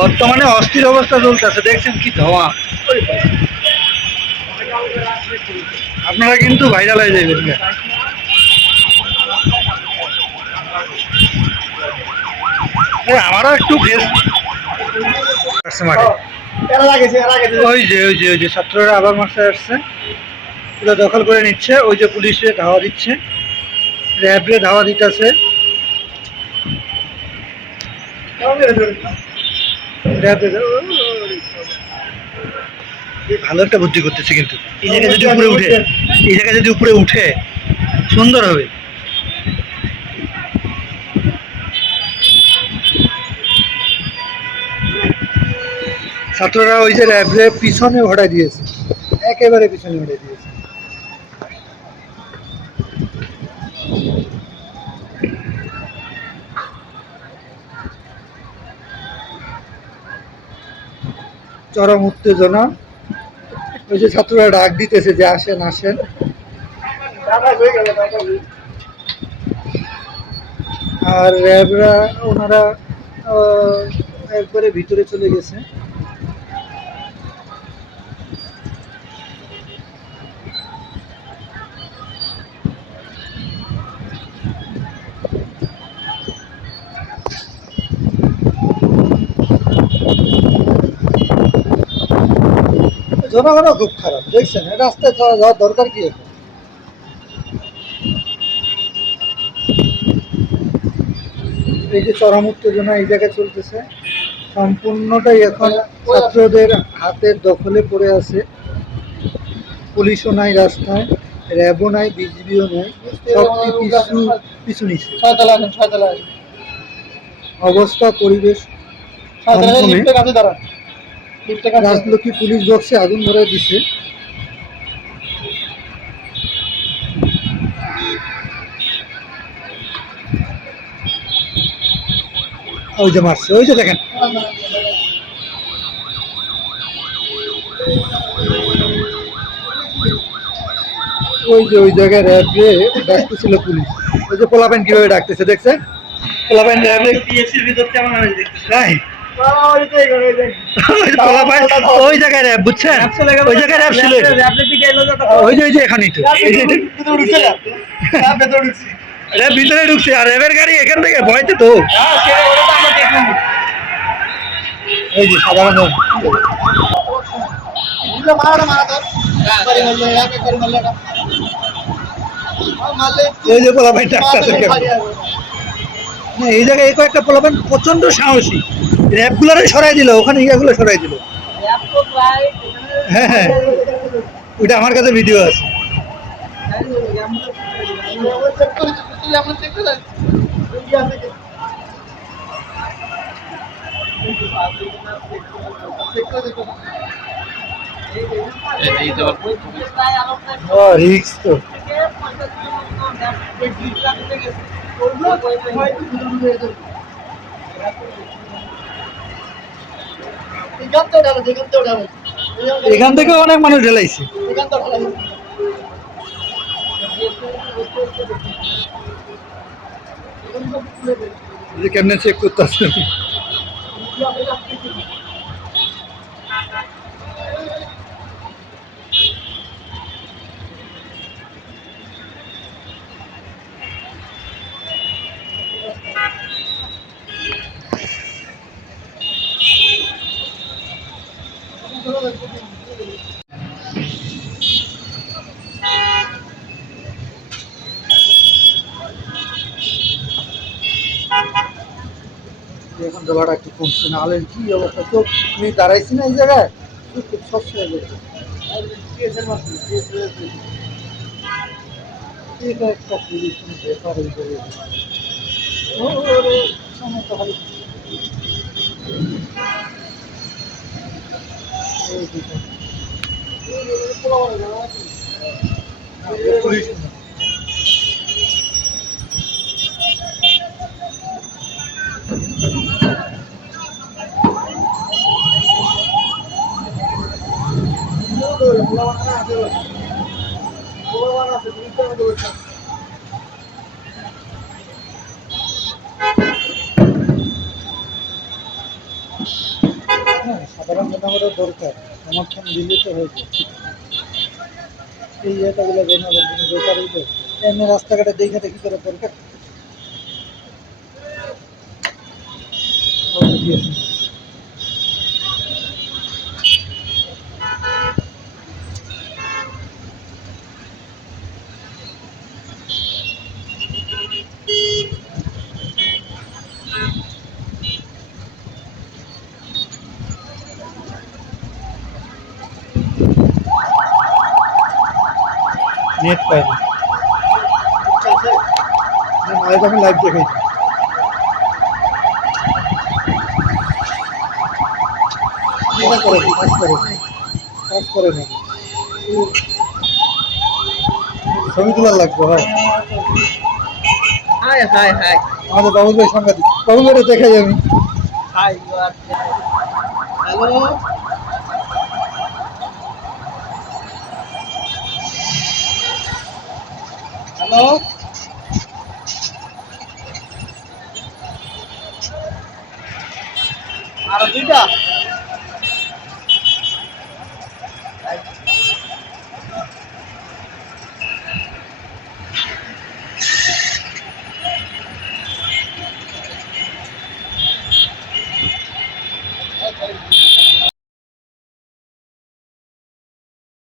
বর্তমানে অস্থির অবস্থা চলতেছে, দেখছেন কি ধোঁয়া। আপনারা কিন্তু ভাইরাল হয়ে যাবেন। আমারও একটু ফেস ওই যে ছাত্ররা আবার মাসে আসছে, পুরো দখল করে নিচ্ছে। ওই যে পুলিশে ধাওয়া দিচ্ছে, র্যাবরে ধাওয়া দিতেছে। ভালো একটা বুদ্ধি করতেছে কিন্তু। এই জায়গায় যদি উপরে উঠে, এই জায়গায় যদি উপরে উঠে সুন্দর হবে। ছাত্ররা ওই যে র্যাবরে পিছনে ঘটাই দিয়েছে, একেবারে পিছনে ঘটাই দিয়েছে। চরম উত্তেজনা। ওই যে ছাত্ররা ডাক দিতেছে যে আসেন আসেন। আর র্যাবরা ওনারা একবারে ভিতরে চলে গেছে। জনগণও খুব খারাপ, দেখছেন রাস্তায় যাওয়ার দরকার কি এখন। এই যে চরম উত্তেজনা এই জায়গায় চলতেছে, সম্পূর্ণটাই এখন ছাত্রদের হাতের দখলে পড়ে আছে। পুলিশও নাই রাস্তায়, র্যাবও নাই, বিজিবিও নাই, সবটি পিছু নিচ্ছে। অবস্থা পরিবেশ রাজলক্ষ্মী পুলিশ বক্সে আগুন ধরাই দিছে। ওই যে মারছে, ওই যে দেখেন। ওই যে ওই জায়গায় র্যাবে ডাকতেছিল পুলিশ। ওই যে পোলাপাইন কিভাবে ডাকতেছে দেখছেন। পোলাপাইন র্যাবে তাই ওই জায়গায় র্যাব, বুঝছেন, ওই জায়গায় র্যাব ছিল। ওই যে ওই যে এখানেই তো র্যাব ভিতরে ঢুকছে, আর র্যাবের গাড়ি এখান থেকে ভয়তে তো। এই যে সাধারণ এই যে পোলাপাইন ডাকতেছে। এই জায়গায় কয়েকটা পোলাপাইন প্রচন্ড সাহসী, র্যাবগুলোরে সরাই দিল, ওখানে ইয়াগুলো সরাই দিল। হ্যাঁ হ্যাঁ, ওইটা আমার কাছে ভিডিও আছে। রিক্স তো। এখান থেকে অনেক মানুষ ঢেলাইছে। কেমনে চেক করতে আসছে। এখন দোলাটা একটু কমছে, না হলে কি অবস্থা। তো আমি দাঁড়াইছি না এই জায়গায়, খুব সস্তা হয়ে গেছে। এটা একটা পুলিশ ব্যাপার হয়ে গেছে। পুলিশ হ্যাঁ, সাধারণ জনগণের দরকার, সমর্থন দিলে তো হয়েছে। এই ইয়েটাগুলো জনগণ কোনো বেকারই তো এমনি রাস্তাঘাটে দেখে দেখি করে দরকার দিয়েছে। নেট পাই না, মাঝে তখন লাইভ দেখাই কাজ করে কাজ করে না, ছবি তোলার লাগবে। হয় হাই হাই হাই আমাদের বাবুল ভাই সাংঘাতিক, বাবুল ভাইটা দেখাই আমি। হাই হ্যালো হ্যালো আর দুইটা